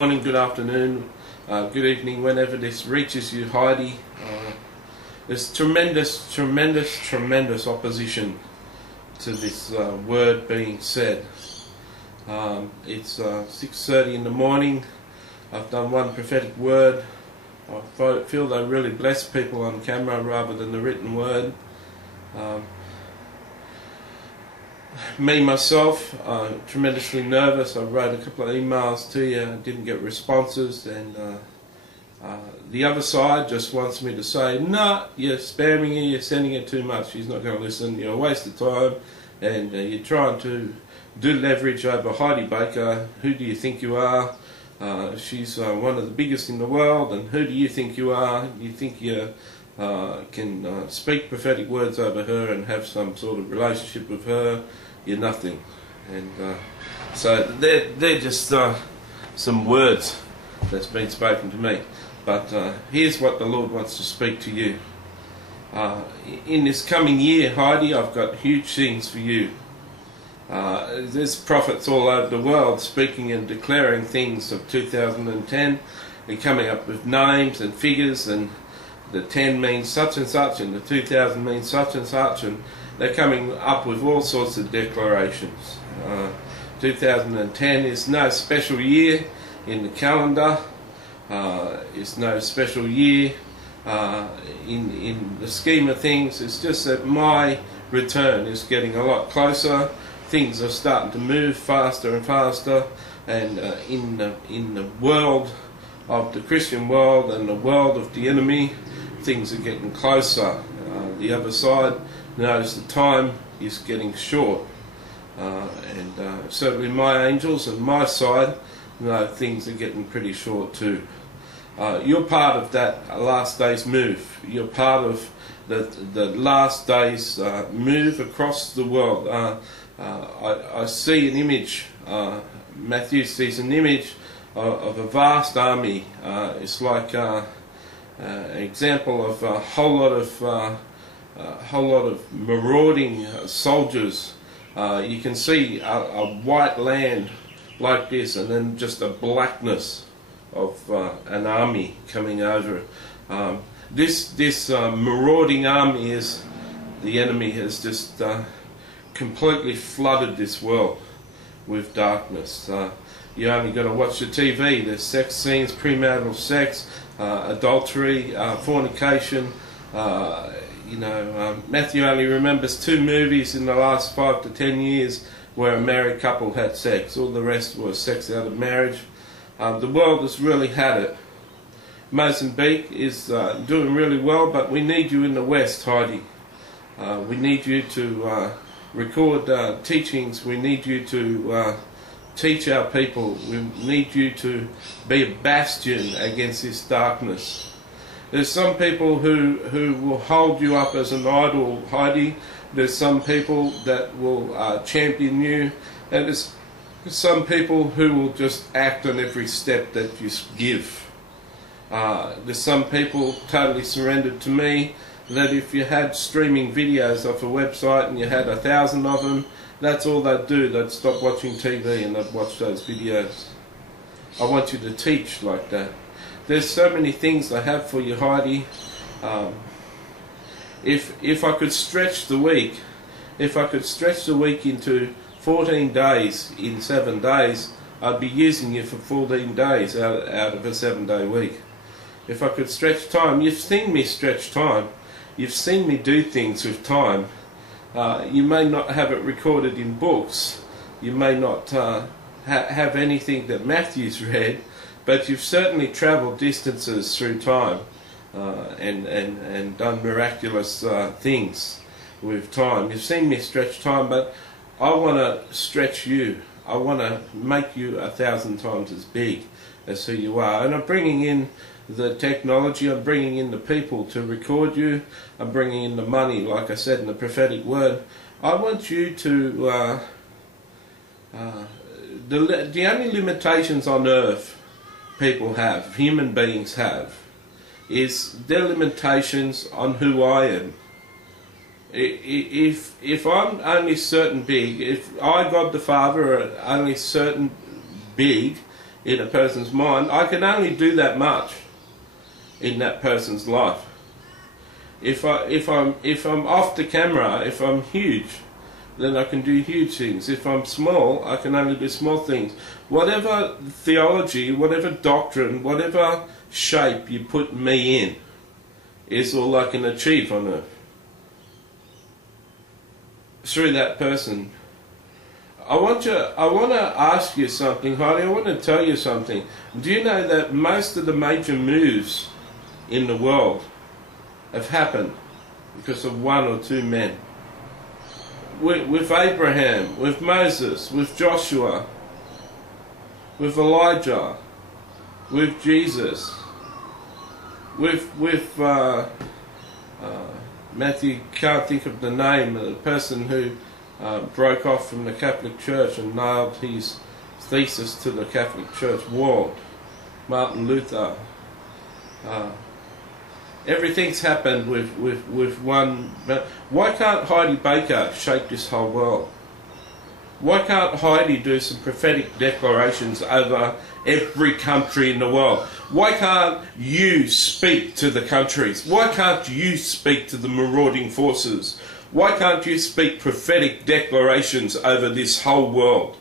Morning, good afternoon, good evening, whenever this reaches you, Heidi. There's tremendous opposition to this word being said. It's 6:30 in the morning. I've done one prophetic word. I feel they really bless people on camera rather than the written word. Me myself, tremendously nervous. I wrote a couple of emails to you, didn't get responses, and the other side just wants me to say, "No, you're spamming her, you're sending her too much, she's not going to listen, you're a waste of time, and you're trying to do leverage over Heidi Baker. Who do you think you are? She's one of the biggest in the world, and who do you think you are? You think you can speak prophetic words over her and have some sort of relationship with her? You're nothing." And so they're just some words that's been spoken to me. But here's what the Lord wants to speak to you. In this coming year, Heidi, I've got huge things for you. There's prophets all over the world speaking and declaring things of 2010. They're coming up with names and figures, and the 10 means such and such, and the 2000 means such and such, and they're coming up with all sorts of declarations. 2010 is no special year in the calendar. It's no special year in the scheme of things. It's just that my return is getting a lot closer. Things are starting to move faster and faster, and in the world of the Christian world and the world of the enemy, things are getting closer. The other side knows the time is getting short, and certainly my angels and my side know things are getting pretty short too. You're part of that last day's move. You're part of the last day's move across the world. I see an image, Matthew sees an image of a vast army. It's like an example of a whole lot of marauding soldiers. You can see a white land like this, and then just a blackness of an army coming over. This marauding army is the enemy has just completely flooded this world with darkness. You only got to watch the TV. There's sex scenes, premarital sex, adultery, fornication. Matthew only remembers 2 movies in the last 5 to 10 years where a married couple had sex. All the rest was sex out of marriage. The world has really had it. Mozambique is doing really well, but we need you in the West, Heidi. We need you to record teachings. We need you to teach our people. We need you to be a bastion against this darkness. There's some people who will hold you up as an idol, Heidi. There's some people that will champion you, and there's some people who will just act on every step that you give. There's some people totally surrendered to me, that if you had streaming videos off a website and you had 1,000 of them, that's all they'd do. They'd stop watching TV and they'd watch those videos. I want you to teach like that. There's so many things I have for you, Heidi. If I could stretch the week, into 14 days in 7 days, I'd be using you for 14 days out of a 7-day week. If I could stretch time, you've seen me stretch time. You've seen me do things with time. You may not have it recorded in books. You may not have anything that Matthew's read, but you've certainly travelled distances through time and done miraculous things with time. You've seen me stretch time, but I want to stretch you. I want to make you 1,000 times as big as who you are. And I'm bringing in the technology, I'm bringing in the people to record you, I'm bringing in the money, like I said in the prophetic word. I want you to, the only limitations on earth people have, human beings have, is their limitations on who I am. If I'm only certain big, if I, God the Father, are only certain big in a person's mind, I can only do that much in that person's life. If I'm off the camera, if I'm huge, then I can do huge things. If I'm small, I can only do small things. Whatever theology, whatever doctrine, whatever shape you put me in, is all I can achieve on earth. Through that person. I want to ask you something, Heidi. I want to tell you something. Do you know that most of the major moves in the world have happened because of one or two men? With Abraham, with Moses, with Joshua, with Elijah, with Jesus, with Matthew, can't think of the name, the person who broke off from the Catholic Church and nailed his thesis to the Catholic Church wall, Martin Luther. Everything's happened with one. But why can't Heidi Baker shake this whole world? Why can't Heidi do some prophetic declarations over every country in the world? Why can't you speak to the countries? Why can't you speak to the marauding forces? Why can't you speak prophetic declarations over this whole world?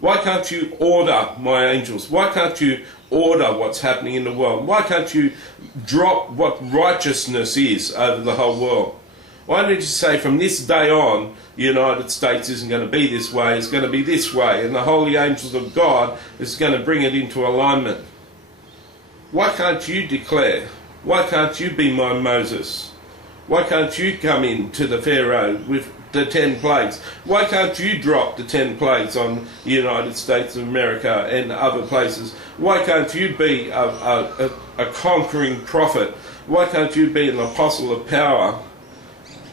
Why can't you order my angels? Why can't you order what's happening in the world? Why can't you drop what righteousness is over the whole world? Why don't you say from this day on, the United States isn't going to be this way, it's going to be this way, and the holy angels of God is going to bring it into alignment? Why can't you declare? Why can't you be my Moses? Why can't you come in to the Pharaoh with the 10 plagues? Why can't you drop the 10 plagues on the United States of America and other places? Why can't you be a conquering prophet? Why can't you be an apostle of power?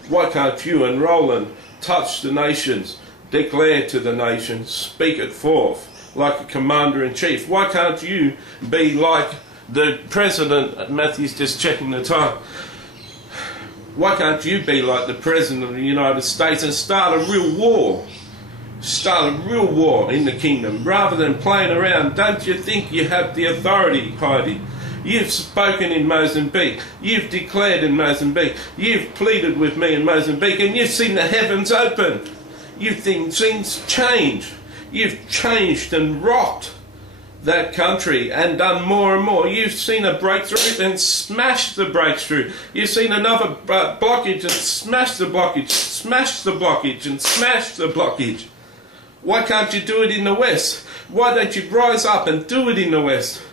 Why can't you and Roland touch the nations, declare to the nations, speak it forth like a commander-in-chief? Why can't you be like the president? Matthew's just checking the time. Why can't you be like the President of the United States and start a real war? Start a real war in the kingdom rather than playing around. Don't you think you have the authority, Heidi? You've spoken in Mozambique. You've declared in Mozambique. You've pleaded with me in Mozambique, and you've seen the heavens open. You've seen things change. You've changed and rocked that country and done more and more. You've seen a breakthrough and smashed the breakthrough. You've seen another blockage and smashed the blockage, smashed the blockage and smashed the blockage. Why can't you do it in the West? Why don't you rise up and do it in the West?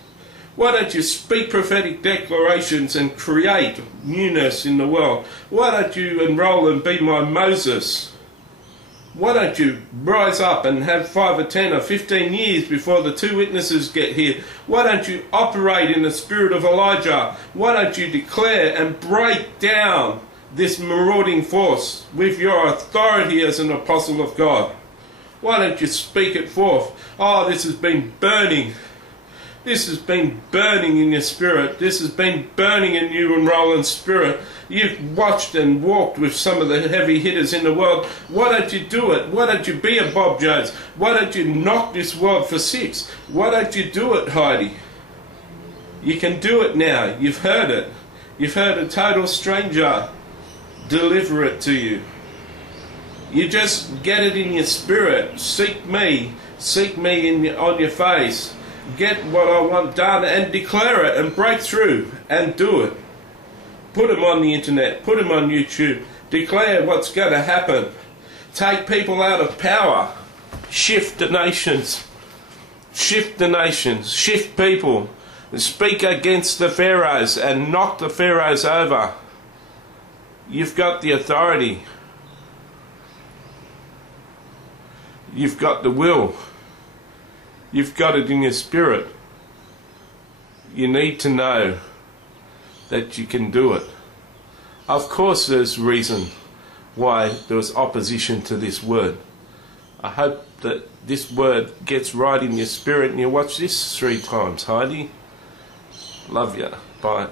Why don't you speak prophetic declarations and create newness in the world? Why don't you enroll and be my Moses? Why don't you rise up and have 5 or 10 or 15 years before the 2 witnesses get here? Why don't you operate in the spirit of Elijah? Why don't you declare and break down this marauding force with your authority as an apostle of God? Why don't you speak it forth? Oh, this has been burning. This has been burning in your spirit. This has been burning in you and Roland's spirit. You've watched and walked with some of the heavy hitters in the world. Why don't you do it? Why don't you be a Bob Jones? Why don't you knock this world for 6? Why don't you do it, Heidi? You can do it now. You've heard it. You've heard a total stranger deliver it to you. You just get it in your spirit. Seek me. Seek me on your face. Get what I want done and declare it and break through and do it. Put them on the internet. Put them on YouTube. Declare what's going to happen. Take people out of power. Shift the nations. Shift the nations. Shift people. Speak against the pharaohs and knock the pharaohs over. You've got the authority. You've got the will. You've got it in your spirit. You need to know that you can do it. Of course there's reason why there was opposition to this word. I hope that this word gets right in your spirit and you watch this 3 times, Heidi. Love ya. Bye.